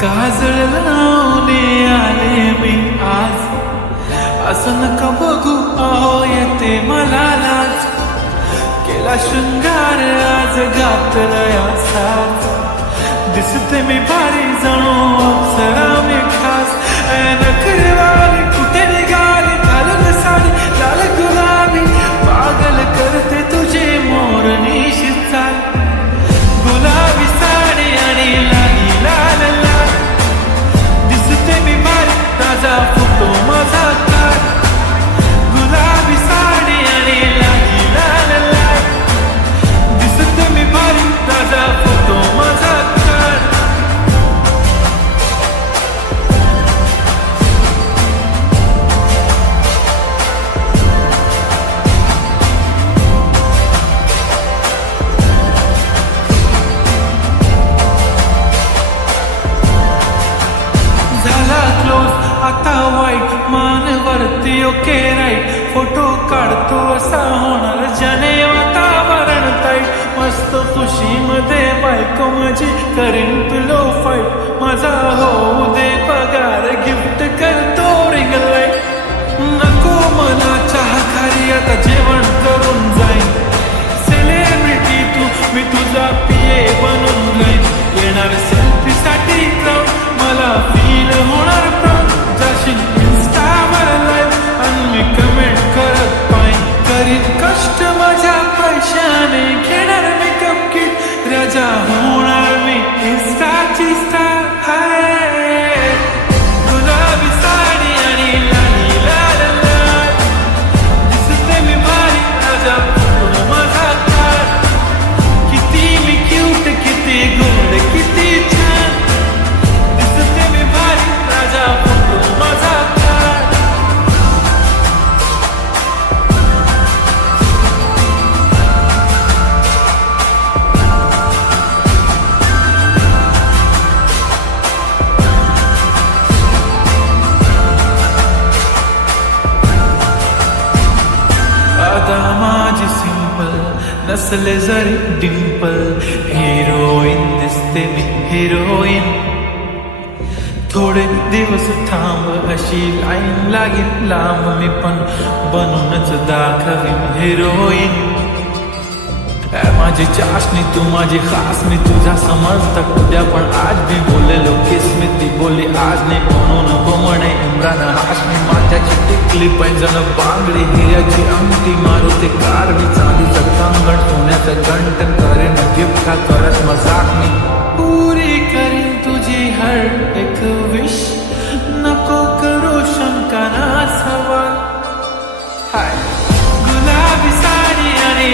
काजळ लावले आले मी आज, असं नका बघू अहो येते मला लाज. केला शृंगार आज घातलाय साज, दिसते मी भारी जणू अप्सरा मी खास. नखरवाली कुठे निघाली घालून साडी लाल गुलाबी, पागल करते तुझे मोरनीशी चाल. गुलाबी साडी आणि लाली लाल लाल, दिसते मी भारी ताजा फोटो माझा काढ. गुलाबी साडी आणि लाली लाल लाल, दिसते मी भारी ताजा फोटो माझा काढ. झाला क्लोज आता वाईट मानवरती ओके राईट, फोटो काढतो असा होणार ज्याने वातावरण ताईट. मस्त खुशीमध्ये बायको माझी करीन पिलो फाईट, माझा होऊ दे पगार गिफ्ट करतो रिंग लाईट. नको मला चहा खारी आता जेवण करून जाईन, सेलिब्रिटी तू मी तुझा पिये बनून जाईन. येणार सेल्फी साठी क्राऊड मला फील होणार प्राऊड, जाशील इन्स्टावर लाईव्ह आणि मी कमेंट करत पाईन. करीन कष्ट माझ्या पैशाने घेणार मेकअप किट, राजा होणार मी इन्स्टाची स्टार. हाय गुलाबी साडी आणि लाली लाल लाल, दिसते मी भारी राजा फोटो माझा काढ. किती मी क्यूट किती गोड किती छान, दिसते मी भारी राजा फोटो माझा काढ. आता माझी सिंपल नसले जरी डिंपल, हिरोईन दिसते मी हिरोईन. थोडे दिवस थांब अशी लाईन लागेल लांब, मी पण बनूनच दाखवीन हिरोईन. माझी चाशनी तू माझी खास, मी तुझा समजता उद्या पण आज मी बोललेलो किस्मी. ती बोलली आज नाही म्हणून नको म्हणे इम्रान हाशमी. माझ्याची टिकली पैंजण बांगडी हिऱ्याची अंगठी, मारुती कार मी चांदीचं कंगण, सोन्याचं गंटन करेन गिफ्ट का करत मजाक मी. पुरी करीन तुझी हर एक विश, नको करू शंका ना सवाल. हाय गुलाबी साडी आणि